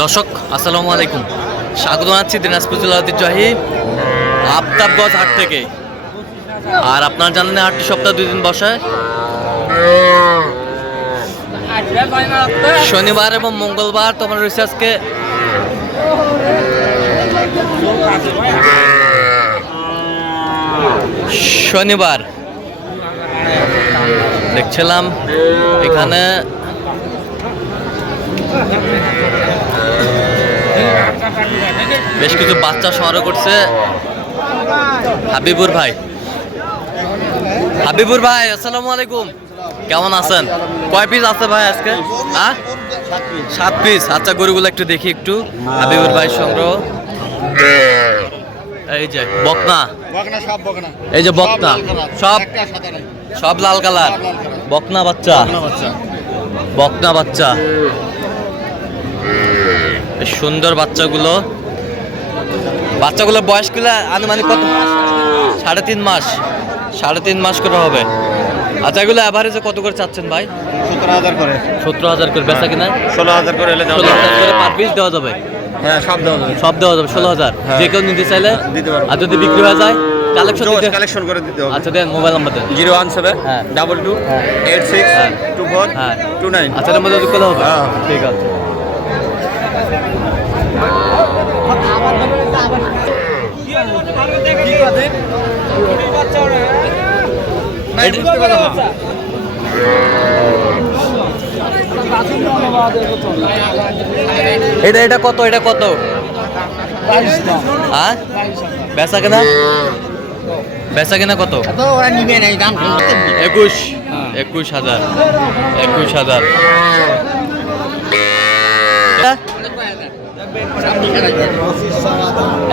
দর্শক আসসালামু আলাইকুম, স্বাগত জানাচ্ছি দিনাজপুর জেলার ঐতিহ্যবাহী আফতাবগঞ্জ হাট থেকে। আর আপনার জানেন হাটটি সপ্তাহে 2 দিন বসে, শনিবার এবং মঙ্গলবার। তোমার রয়েছে আজকে শনিবার। দেখছিলাম এখানে বেশ কিছু বাচ্চা সংগ্রহ করছে হাবিবুর ভাই। হাবিবুর ভাই আসসালামু আলাইকুম, কেমন আছেন? কয় পিস আছে ভাই আজকে? 7 পিস। আচ্ছা, গরুগুলো একটু দেখি একটু। হাবিবুর ভাই সংগ্রহ। এই যে বকনা, এই যে বকনা, সব লাল কালার বকনা বাচ্চা, বকনা বাচ্চা। সুন্দর বাচ্চাগুলো। বাচ্চাগুলোর বয়সগুলো আনুমানিক কত? 3.5 মাস। 3.5 মাস করে হবে। আচ্ছা, এগুলো অ্যাভারেজে কত করে চাচ্ছেন ভাই? 17,000 করে। 17,000 করে বেচা কিনা? 16,000 করে এলে 16,000 করে পার পিস দেওয়া যাবে? হ্যাঁ, সব দেওয়া যাবে। সব দেওয়া যাবে 16,000। যে কেউ নিতে চাইলে দিতে পারবো। আর যদি বিক্রি হয়ে যায় কালেকশন করে দিতে হবে। আচ্ছা দেন, মোবাইল নাম্বার দেন। 017 হ্যাঁ 22 হ্যাঁ 86 হ্যাঁ 24 হ্যাঁ 29। আচ্ছা, এর মধ্যে করলে হবে? হ্যাঁ। ঠিক আছে। এটা কত? এটা কত? হ্যাঁ, বেচা কেনা? বেচা কেনা কত? 21,000।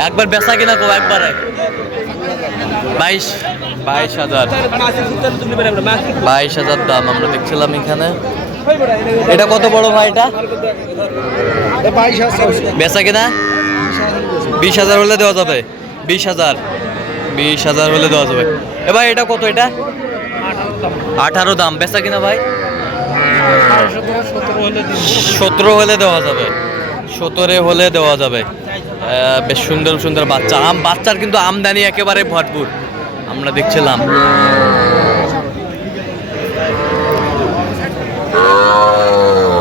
একবার বেচা কিনা কো একবারে 22,000 দাম আমরা দেখছিলাম এখানে। এটা কত বড় ভাই? এটা বেচা কিনা 20,000 হলে দেওয়া যাবে। 20,000 হলে দেওয়া যাবে। এ ভাই এটা কত? এটা 18 দাম। বেচা কিনা ভাই 17 হলে দেওয়া যাবে। 17 হলে দেওয়া যাবে। বেশ সুন্দর সুন্দর বাচ্চা। বাচ্চার কিন্তু আমদানি একেবারে ভরপুর আমরা দেখছিলাম।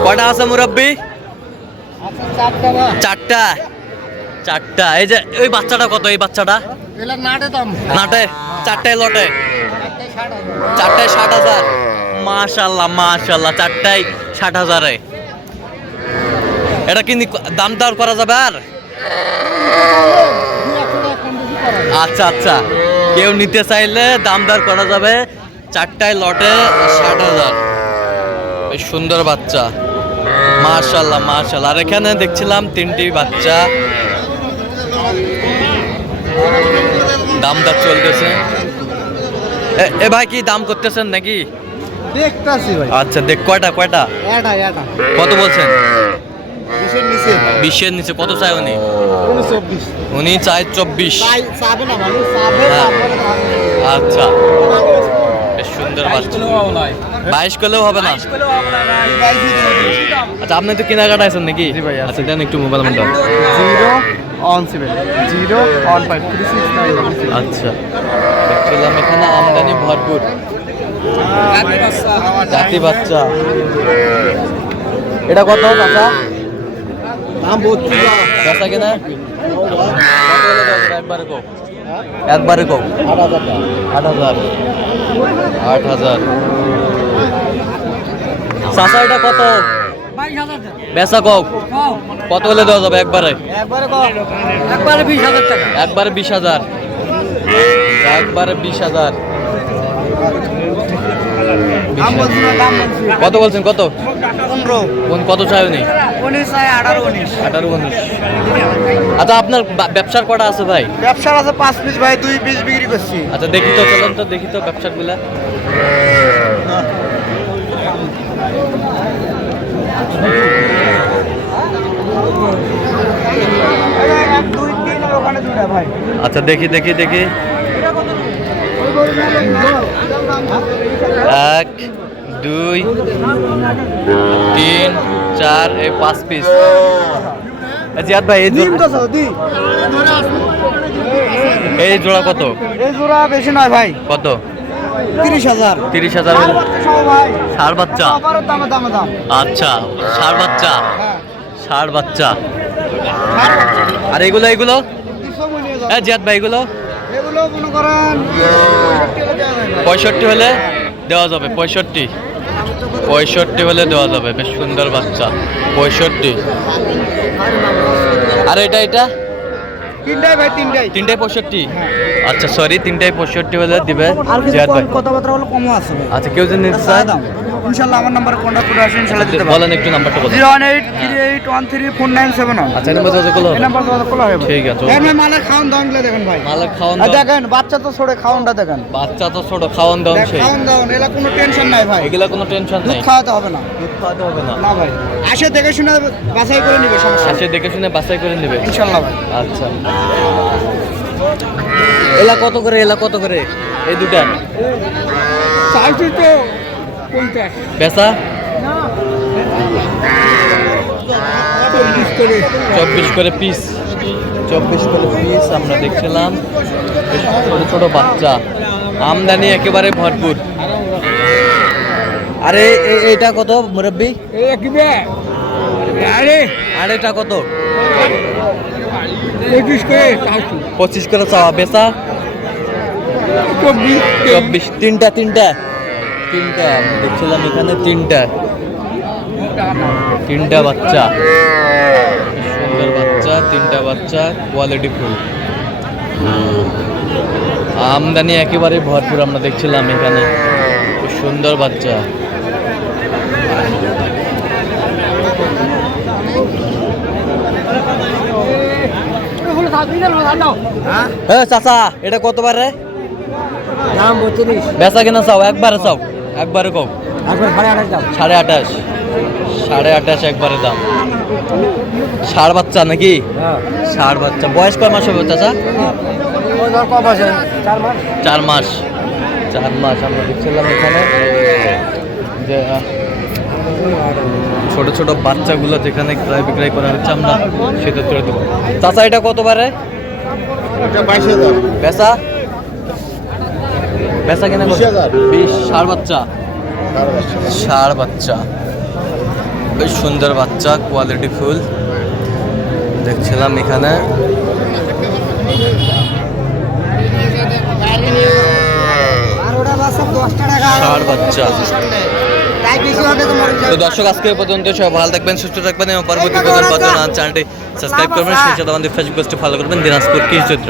কয়টা আছে মুরব্বি? 4টা। এই যে ওই বাচ্চাটা কত? এই বাচ্চাটা নাটে 4টায় লটে 60,000। মাশাআল্লাহ 4টায় 60,000। এটা কি দাম দর করা যাবে? আর আচ্ছা, কেউ নিতে চাইলে দাম দর করা যাবে। 4টায় লটে 60,000। এই সুন্দর বাচ্চা, মাশাআল্লাহ। আর এখানে দেখছিলাম 3টি বাচ্চা দাম দর চলতেছে। এ ভাই কি দাম করতেছেন নাকি? দেখতাছি ভাই। আচ্ছা, দেখ কয়টা? কত বলছেন? 20-এর নিচে। কত চাই উনি? উনি চাই 24। আচ্ছা, বেশ সুন্দর বাচ্চা। 22 করলেও হবে না? আচ্ছা, আপনি তো কেনাকাটা আছেন নাকি? আচ্ছা দেন একটু মোবাইল নাম্বার। 017 আচ্ছা, দেখছিলাম এখানে আমদানি ভরপুর জাতি বাচ্চা। এটা কত কাকা? বেচা কিনা একবারে কম। 8,000। চাচা এটা কত? বেচা কক কত হলে দেওয়া যাবে? একবারে 20,000। কত বলছেন? কত? 15। কত চাই উনি? 18-19। আচ্ছা, আপনার ব্যবসার কটা আছে ভাই? ব্যবসার আছে 5 পিস ভাই, 2 পিস বিক্রি করছি। আচ্ছা, দেখি তো, চলেন তো দেখি তো ব্যবসার গুলা। আচ্ছা, দেখি 1 2 3 4 এই 5 পিস। জিয়াদ ভাই এই জোড়া কত? এই জোড়া বেশি নয় ভাই, কত? 30,000। 30,000 ভাই ষাড় বাচ্চা। দামে দাম আচ্ছা ষাড় বাচ্চা, হ্যাঁ ষাড় বাচ্চা। আর এগুলো এগুলো জিয়াদ ভাই এগুলো এগুলো মনে করেন 65 হলে দেওয়া যাবে। 65 হলে দেওয়া যাবে। বেশ সুন্দর বাচ্চা। 65। আর এটা তিনটাই ভাই, তিনটাই। তিনটাই 65। আচ্ছা সরি, তিনটাই 65 হলে দিবে আর কিছু জিয়াদ ভাই। কথাবার্তা হলো কমও আছে ভাই। আচ্ছা কেউ যদি নিতে চায় ইনশাআল্লাহ আমার নাম্বার কন্টাক্ট করে আসেন, ইনশাআল্লাহ দিতে পারবো। বলেন একটু নাম্বারটা বলেন। 01838134971। আচ্ছা এই নাম্বার যোগাযোগ করলে হবে? এই নাম্বার যোগাযোগ করলে হবে। ঠিক আছে, এর মালের খাওয়ান দাওয়ান গুলো দেখেন ভাই। মালের খাওয়ান আর দাওয়ান। দেখেন বাচ্চা তো ছোট, খাওয়ানটা দেখেন। বাচ্চা তো ছোট, খাওয়ান দাওয়ান সেই। খাওয়ান দাওয়ান এলা কোনো টেনশন নাই ভাই। এগুলা কোনো টেনশন দুধ নাই। খাওয়াতে হবে না। দুধ খাওয়াতে হবে না। না ভাই, আসে দেখে শুনে বাছাই করে নিবে, সমস্যা নেই। আসে দেখে শুনে বাছাই করে নেবে ইনশাআল্লাহ ভাই। আচ্ছা এলা কত করে? এলা কত করে এই দুটা? চাইছি তো 50 বেচা 40 করে। 24 করে পিস। 24 করে পিস আমরা দেখছিলাম। বেশ ছোট ছোট বাচ্চা, আমদানি একেবারে ভরপুর। আরে এটা কত মুরব্বি? এই কি বে? আরে আর এটা কত? 25 করে চাইছি। 25 করে চাওয়া। বেচা 24। তিনটা আমরা দেখছিলাম এখানে তিনটা বাচ্চা। সুন্দর বাচ্চা, তিনটা বাচ্চা, কোয়ালিটি ফুল। আমদানি একেবারে ভরপুর আমরা দেখছিলাম এখানে। খুব সুন্দর বাচ্চা। হ্যাঁ চাচা এটা কত বার রে? দাম 32। বেচা কিনা চাও? একবারে চাও, একবারে কও। একবার 28 দাম। 28.5। 28.5 একবারে দাম। ষাড় বাচ্চা নাকি? হ্যাঁ। ষাড় বাচ্চা। বয়স কয় মাস হবে চাচা? ওই ধর কম আছে 4 মাস। 4 মাস। 4 মাস আমরা দেখছিলাম এখানে যে ছোট ছোট বাচ্চাগুলো যেখানে ক্রয় বিক্রয় করা হচ্ছে আমরা সেটা তুলে দেবো। চাচা এটা কত বারে? এটা 22,000। বেচা বেচা কিনা 20। ষাড় বাচ্চা। ষাড় বাচ্চা বেশ সুন্দর বাচ্চা, কোয়ালিটি ফুল দেখছিলাম এখানে। আর ওটা বাস 10 টাকা। ষাড় বাচ্চা। তাই বেশি হবে তো মরে তো দর্শক আজকে এই পর্যন্ত। সবাই ভালো থাকবেন, সুস্থ থাকবেন এবং পরবর্তী পর্যন্ত চ্যানেলটি সাবস্ক্রাইব করবেন, সেই সাথে আমাদের ফেসবুক পেজটি ফলো করবেন। দিনাজপুর কৃষি চিত্র।